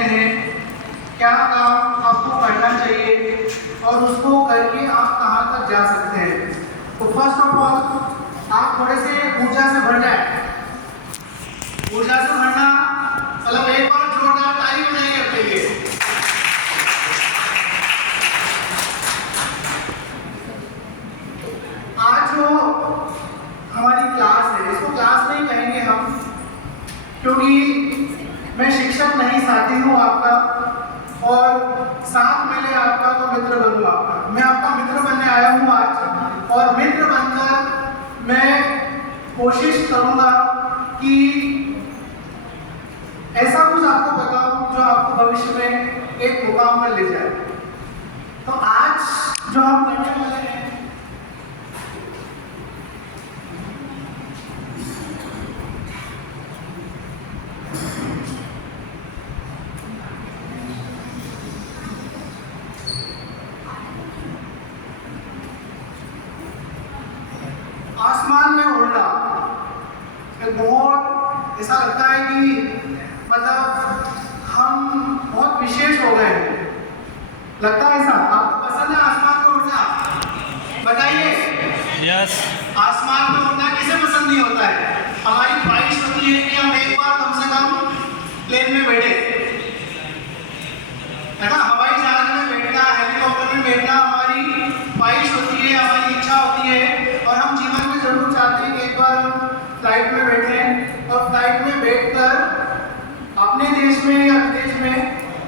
होते हैं, क्या काम आपको करना चाहिए और उसको करके आप कहाँ तक जा सकते हैं। तो फर्स्ट ऑफ ऑल आप थोड़े से ऊर्जा से भर जाए। ऊर्जा से भरना मतलब एक बार जोरदार ताली बजाइए अपने लिए। आज जो हमारी क्लास है, इसको क्लास नहीं कहेंगे हम, क्योंकि मैं शिक्षक नहीं, साथी हूँ आपका, और साथ मिले आपका तो मित्र बनूँ आपका। मैं आपका मित्र बनने आया हूँ आज, और मित्र बनकर मैं कोशिश करूँगा कि ऐसा कुछ आपको बताऊँ जो आपको भविष्य में एक मुकाम पर ले जाए। तो आज जो हम करने वाले हैं, आसमान में उड़ना। बहुत ऐसा लगता है कि मतलब हम बहुत विशेष हो गए हैं, लगता है ऐसा। आपको पसंद है आसमान में उड़ना? बताइए। यस। आसमान में उड़ना किसे पसंद नहीं होता है? हमारी ख्वाहिश होती है कि हम एक बार कम से कम प्लेन में बैठे, है ना। हवाई जहाज में बैठना, हेलीकॉप्टर में बैठना हमारी ख्वाहिश होती है, हमारी इच्छा होती है, और हम जीवन में जरूर चाहते हैं कि एक बार फ्लाइट में बैठें, और फ्लाइट में बैठकर अपने देश में या विदेश में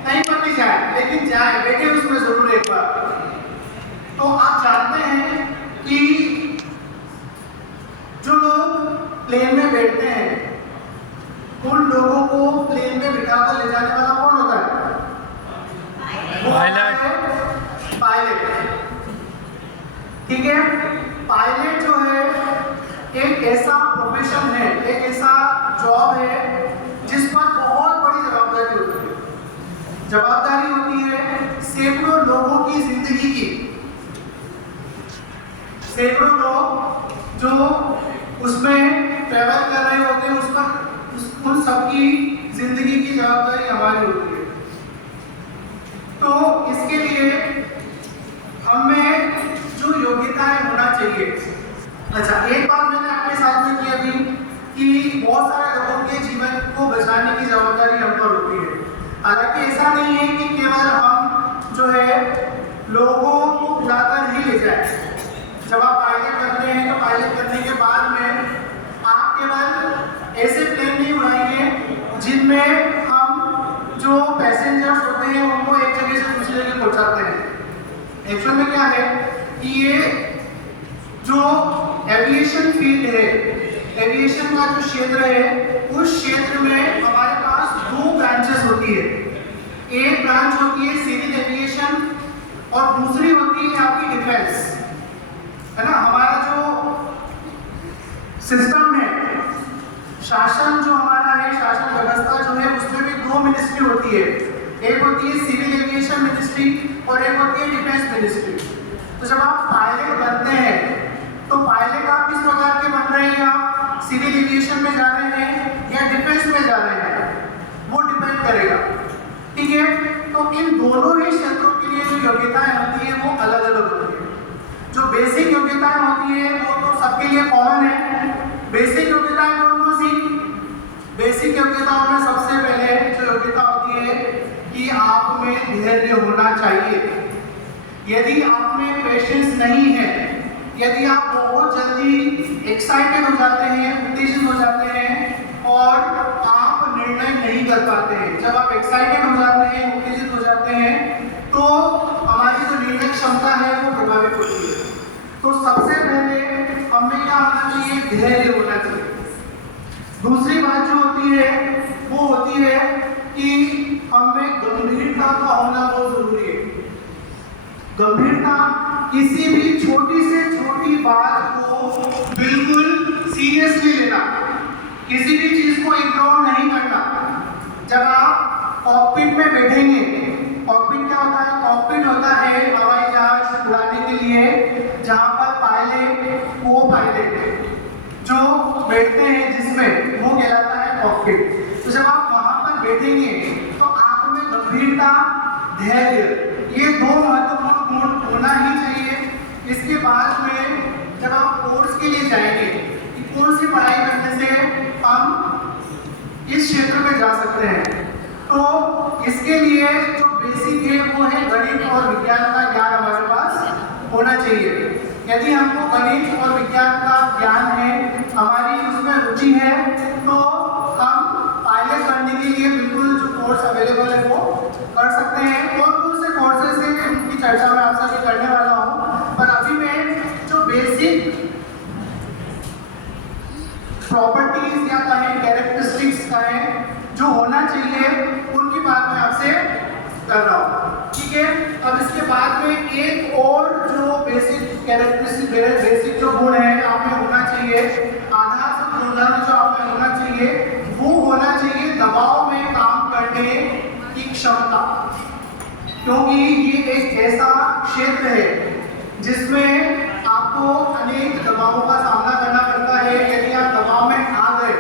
कहीं पर भी जाए, लेकिन जाए, बैठे उसमें जरूर एक बार। तो आप जानते हैं कि जो लोग प्लेन में बैठते हैं, उन लोगों को प्लेन में बिठाकर ले जाने वाला कौन होता है? पायलट। ठीक है। पायलट जो है एक ऐसा प्रोफेशन है, एक ऐसा जॉब है जिस पर बहुत बड़ी जवाबदारी होती है। जवाबदारी होती है सैकड़ों लोगों की जिंदगी की। सैकड़ों लोग जो उसमें ट्रैवल कर रहे होते हैं, उस पर उन सबकी जिंदगी की जवाबदारी हमारी होती है। तो इसके लिए हमें जो योग्यताएं होना चाहिए। अच्छा, एक बात मैंने आपके साथ में की अभी कि बहुत सारे लोगों के जीवन को बचाने की जवाबदारी हम पर होती है। हालांकि ऐसा नहीं है कि केवल हम जो है लोगों को उड़ाकर ही ले जाए। जब आप पायलट करते हैं तो पायलट करने के बाद में आप केवल ऐसे प्लेन नहीं उड़ाएंगे जिनमें हम जो पैसेंजर्स होते हैं उनको एक जगह से दूसरी जगह पहुंचाते हैं। एक्चुअल में क्या है कि ये जो एविएशन फील्ड है, एविएशन का जो क्षेत्र है, उस क्षेत्र में हमारे पास दो ब्रांचेस होती है। एक ब्रांच होती है सिविल एविएशन और दूसरी होती है आपकी डिफेंस, है ना। हमारा जो सिस्टम है, शासन जो हमारा है, शासन व्यवस्था जो है, उसमें भी दो मिनिस्ट्री होती है। एक होती है सिविल एविएशन मिनिस्ट्री और एक होती है डिफेंस मिनिस्ट्री। तो जब आप पायलट बनते हैं तो पायलट आप किस प्रकार के बन रहे हैं? आप सिविल एविएशन में जा रहे हैं या डिफेंस में जा रहे हैं, वो डिपेंड करेगा। ठीक है। तो इन दोनों ही क्षेत्रों के लिए जो योग्यताएं होती है वो अलग अलग होती है। जो बेसिक योग्यताएं होती है वो तो सबके लिए कॉमन है। बेसिक योग्यताएं कौन सी? बेसिक योग्यताओं में सबसे पहले जो योग्यता होती है कि आप में धैर्य होना चाहिए। यदि आप में पेशेंस नहीं है, यदि आप बहुत जल्दी एक्साइटेड हो जाते हैं, उत्तेजित हो जाते हैं और आप निर्णय नहीं कर पाते हैं, जब आप एक्साइटेड हो जाते हैं, उत्तेजित हो जाते हैं, तो हमारी जो निर्णय क्षमता है वो प्रभावित होती है। तो सबसे पहले हमें क्या होना चाहिए? धैर्य होना चाहिए। दूसरी बात जो होती है वो होती है कि हमें गंभीरता का होना बहुत जरूरी है। गंभीरता, किसी भी छोटी से छोटी बात को बिल्कुल सीरियसली लेना, किसी भी चीज को इग्नोर नहीं करना। जब आप कॉकपिट में बैठेंगे, कॉकपिट क्या होता है? कॉकपिट होता है हवाई जहाज उड़ाने के लिए जहां पर पायलट, को पायलट जो बैठते हैं जिसमें, वो कहलाता है कॉकपिट। तो जब आप वहां पर बैठेंगे तो आप में दृढ़ता, धैर्य, ये दो महत्वपूर्ण गुण होना ही चाहिए। इसके बाद में जब आप कोर्स के लिए जाएंगे, कोर्स की पढ़ाई करने से हम इस क्षेत्र में जा सकते हैं। तो इसके लिए जो बेसिक है वो है गणित और विज्ञान का ज्ञान हमारे पास होना चाहिए। यदि हमको गणित और विज्ञान का ज्ञान है, हमारी उसमें रुचि है, तो हम पायलट करने के लिए बिल्कुल जो कोर्स अवेलेबल है वो कर सकते हैं। और कौन से कोर्सेज हैं उनकी चर्चा मैं आपसे अभी करने वाला हूँ, पर अभी मैं जो बेसिक प्रॉपर्टीज या कहें कैरेक्टरिस्टिक्स कहें जो होना चाहिए उनकी बात मैं आपसे कर रहा हूँ, ठीक है। अब इसके बाद में एक और जो बेसिक कैरेक्टरिस्टिक, बेसिक जो गुण है आप में होना चाहिए, आधार गुणधर्म जो आप में होना चाहिए वो होना चाहिए दबाव में काम करने की क्षमता। क्योंकि ये एक ऐसा क्षेत्र है जिसमें आपको अनेक दबावों का सामना करना पड़ता है। यदि आप दबाव में आ गए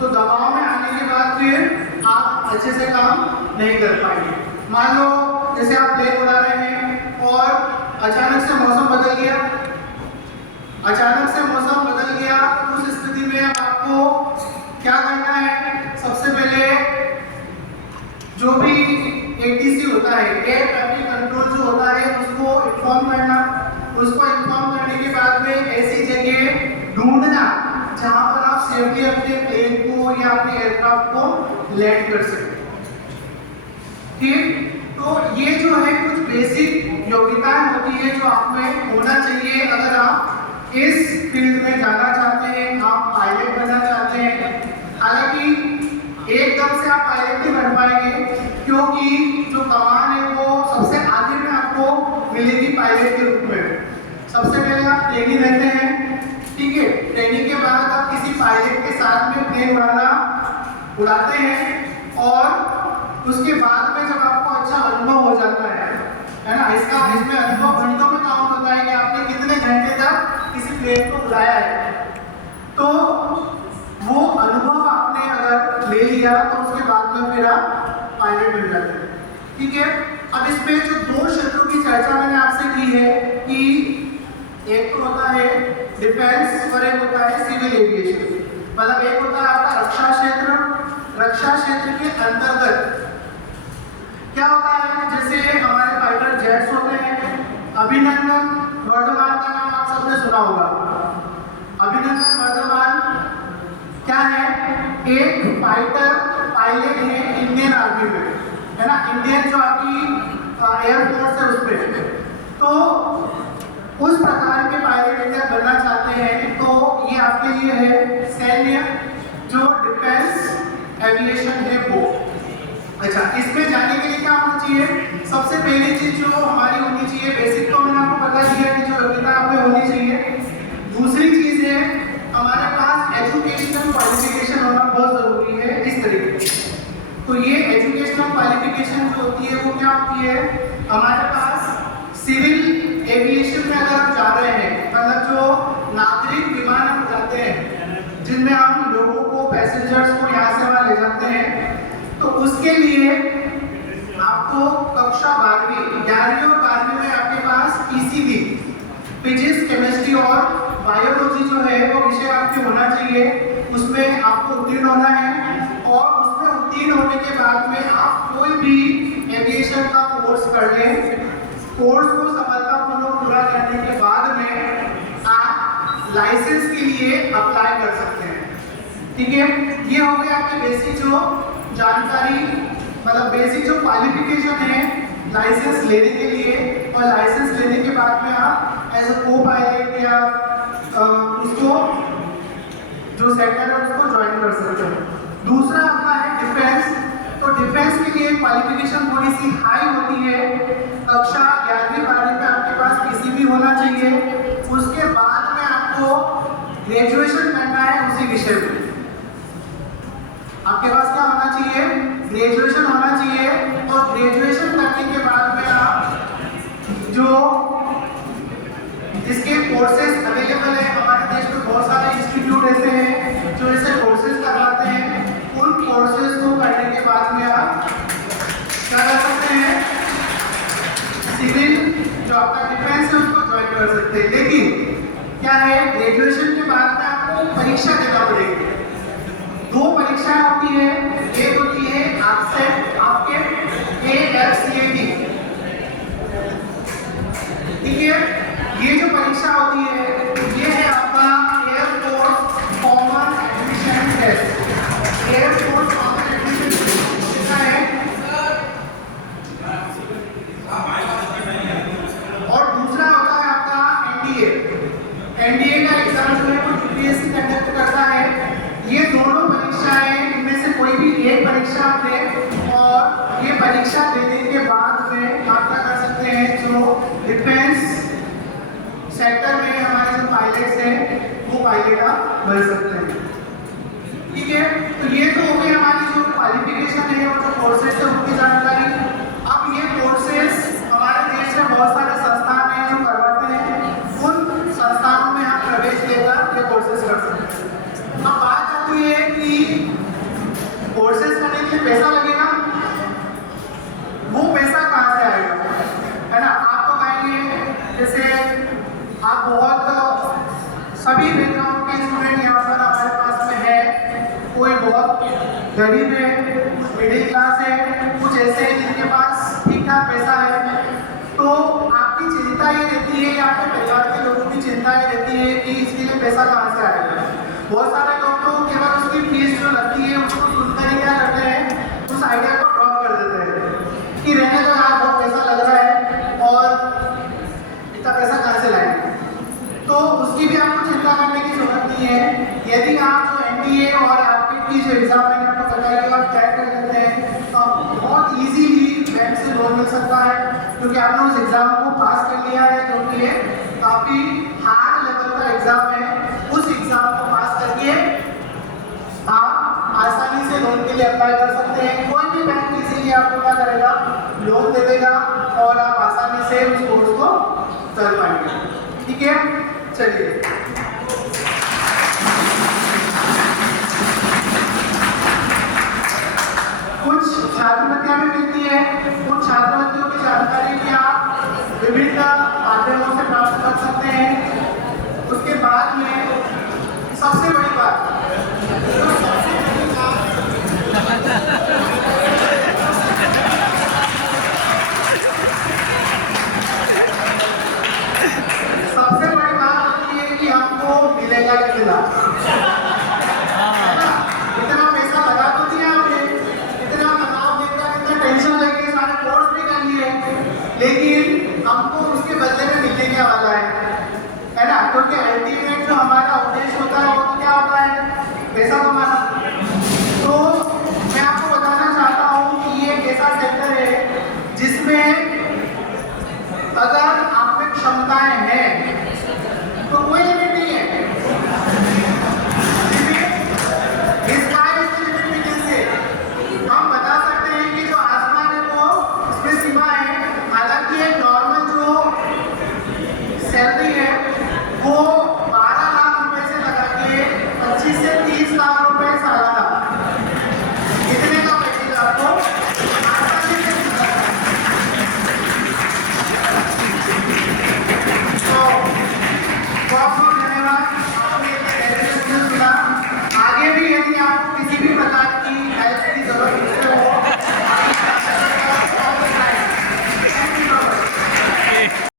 तो दबाव में आने के बाद फिर आप अच्छे से काम नहीं कर पाएंगे। मान लो जैसे आप प्लेन उड़ा रहे हैं और अचानक से मौसम बदल गया, तो उस स्थिति में आपको क्या करना है? सबसे पहले जो भी एटीसी होता है, एयर ट्रैफिक कंट्रोल जो होता है, उसको इन्फॉर्म करना। उसको इन्फॉर्म करने के बाद में ऐसी जगह ढूंढना जहां पर आप सेफ्टी अपने प्लेन को या अपने एयरक्राफ्ट को लैंड कर सकें, ठीक। तो ये जो है कुछ बेसिक योग्यताएं होती है जो आप में होना चाहिए अगर आप इस फील्ड में जाना चाहते हैं, आप पायलट बनना चाहते हैं। हालांकि एकदम से आप पायलट नहीं बन पाएंगे, क्योंकि जो कमान है वो सबसे आगे में आपको मिलेगी पायलट के रूप में। सबसे पहले आप ट्रेनिंग रहते हैं, ठीक है। ट्रेनिंग के बाद आप किसी पायलट के साथ में प्लेन उड़ाते हैं और उसके बाद में जब आपको अच्छा अनुभव हो जाता है ना, इसमें अनुभव घंटों में काउंट होता है कि आपने कितने घंटे तक किसी प्लेन को उड़ाया है। तो वो अनुभव आपने अगर ले लिया तो उसके बाद में फिर आप पायलट बन जाते हैं, ठीक है। अब इसमें जो दो क्षेत्रों की चर्चा मैंने आपसे की है कि एक तो होता है डिफेंस और एक होता है सिविल एविएशन। मतलब एक होता है आपका रक्षा क्षेत्र। रक्षा क्षेत्र के अंतर्गत क्या होता है? जैसे हमारे फाइटर जेट्स होते हैं। अभिनंदन वर्धमान का नाम आप सबने सुना होगा। अभिनंदन वर्धमान क्या है? एक फाइटर पायलट है इंडियन आर्मी में, है ना। इंडियन जो आपकी एयरफोर्स है उसमें, तो उस प्रकार के पायलट इंडिया बनना चाहते हैं तो ये आपके लिए है सैन्य जो डिफेंस एविएशन है वो। अच्छा, इसमें जाने के लिए क्या होना चाहिए? सबसे पहली चीज जो हमारी होनी चाहिए, बेसिक तो मैंने आपको बता दिया कि जो योग्यता हमें होनी चाहिए। दूसरी चीज है हमारे पास एजुकेशनल क्वालिफिकेशन होना बहुत जरूरी है इस तरीके से। तो ये एजुकेशनल क्वालिफिकेशन जो होती है वो क्या होती है? हमारे पास सिविल एविएशन में अगर हम जा रहे हैं, मतलब जो नागरिक विमान हम जाते हैं जिनमें हम लोगों को, पैसेंजर्स को यहाँ से वहाँ ले जाते हैं, तो उसके लिए आपको कक्षा 12वीं, 11वीं और 12वीं में आपके पास पीसीबी, फिजिक्स, केमिस्ट्री और बायोलॉजी जो है वो विषय आपके होना चाहिए। उसमें आपको उत्तीर्ण होना है और उसमें उत्तीर्ण होने के बाद में आप कोई भी एविएशन का कोर्स कर लें। कोर्स को सफलतापूर्वक पूरा करने के बाद में आप लाइसेंस के लिए अप्लाई कर सकते हैं, ठीक है। ये हो गया आपके बेसिक जो जानकारी, मतलब बेसिक जो क्वालिफिकेशन है लाइसेंस लेने के लिए। और लाइसेंस लेने के बाद में आप एज अ को पायलट या उसको जो सेक्टर है उसको ज्वाइन कर सकते हैं। दूसरा आपका है डिफेंस। तो डिफेंस के लिए क्वालिफिकेशन थोड़ी सी हाई होती है। कक्षा 11वीं 12वीं में आपके पास पीसीबी होना चाहिए। उसके बाद में आपको ग्रेजुएशन करना है उसी विषय में। आपके पास क्या होना चाहिए? ग्रेजुएशन होना चाहिए। और ग्रेजुएशन करने के बाद में आप जो इसके कोर्सेज अवेलेबल है, हमारे देश में बहुत सारे इंस्टीट्यूट ऐसे हैं जो ऐसे कोर्सेज करवाते हैं। उन कोर्सेज को करने के बाद में आप क्या सिविल जो आपका डिफेंस है उसको ज्वाइन कर सकते हैं। लेकिन क्या है, ग्रेजुएशन के बाद में आपको परीक्षा देना पड़ेगी। 2 परीक्षाएं होती है, एक होती है AFCET, AFCET, ठीक है। ये जो परीक्षा होती है ये है आपका air force common admission test. Air force common admission test कितना है, और दूसरा होता है आपका एनडीए। एनडीए का एग्जाम जो है वो यूपीएससी कंडक्ट करता है। ये दोनों परीक्षाएं, इनमें से कोई भी एक परीक्षा आप दें, और ये परीक्षा देने के बाद में आप क्या कर सकते हैं, जो डिफेंस सेक्टर में हमारे जो पायलट्स हैं वो पायलट आप बन सकते हैं, ठीक है। तो ये तो हो गई हमारी जो क्वालिफिकेशन है और जो कोर्सेज है उनकी जानकारी। अब ये कोर्सेज हमारे देश में बहुत सारे संस्थान हैं जो करवाते हैं, उन संस्थानों में आप प्रवेश लेकर ये कोर्सेज कर सकते हैं। अब बात आती है कि कोर्सेज करने के लिए पैसा लगेगा, वो पैसा कहाँ से आएगा, है ना। आप तो कहेंगे जैसे आप बहुत सभी बैकग्राउंड के स्टूडेंट यहाँ पर हमारे पास में है, कोई बहुत गरीब है, मिडिल क्लास है, कुछ ऐसे हैं जिनके पास ठीक ठाक पैसा है। तो आपकी चिंता ये रहती है, या आपके परिवार के लोगों की चिंता ये रहती है कि इसके लिए पैसा कहाँ से आएगा। बहुत सारे लोग तो केवल उसकी फीस जो लगती है उसको सुनकर ही क्या करते हैं, उस आइडिया को ड्रॉप कर देते हैं कि रहने दो यार, बहुत पैसा लग रहा है और इतना पैसा कहाँ से लाएंगे। तो उसकी भी आपको चिंता करने की जरूरत नहीं है। यदि आप जो एनडीए और आपके जो एग्जाम मैंने आपको बताया कि आप क्रैक कर लेते हैं तो आपको बहुत इजीली बैंक से लोन मिल सकता है, क्योंकि आपने उस एग्जाम को पास कर लिया है, जो कि काफ़ी हार्ड लेवल का एग्जाम है। उस एग्जाम को पास करके आप आसानी से लोन के लिए अप्लाई कर सकते हैं। कोई भी बैंक इजीली आपको क्या करेगा, लोन दे देगा और आप आसानी से उस कोर्स को कर पाएंगे, ठीक है। चलिए कुछ छात्रवृत्तियां भी मिलती है, कुछ छात्रवृत्तियों की जानकारी भी आप विभिन्न माध्यमों से प्राप्त कर सकते हैं। उसके बाद में सबसे बड़ी बात, मिलेगा कितना, इतना पैसा लगा तो दिया आपने, इतना तनाव देकर, इतना टेंशन लेके सारे कोर्स भी कर लिए, लेकिन हमको उसके बदले में मिलने क्या वाला है ना। क्योंकि अल्टीमेट जो हमारा उद्देश्य होता है वो तो क्या होता है, पैसा कमाना। तो मैं आपको बताना चाहता हूँ कि ये एक ऐसा सेक्टर है जिसमें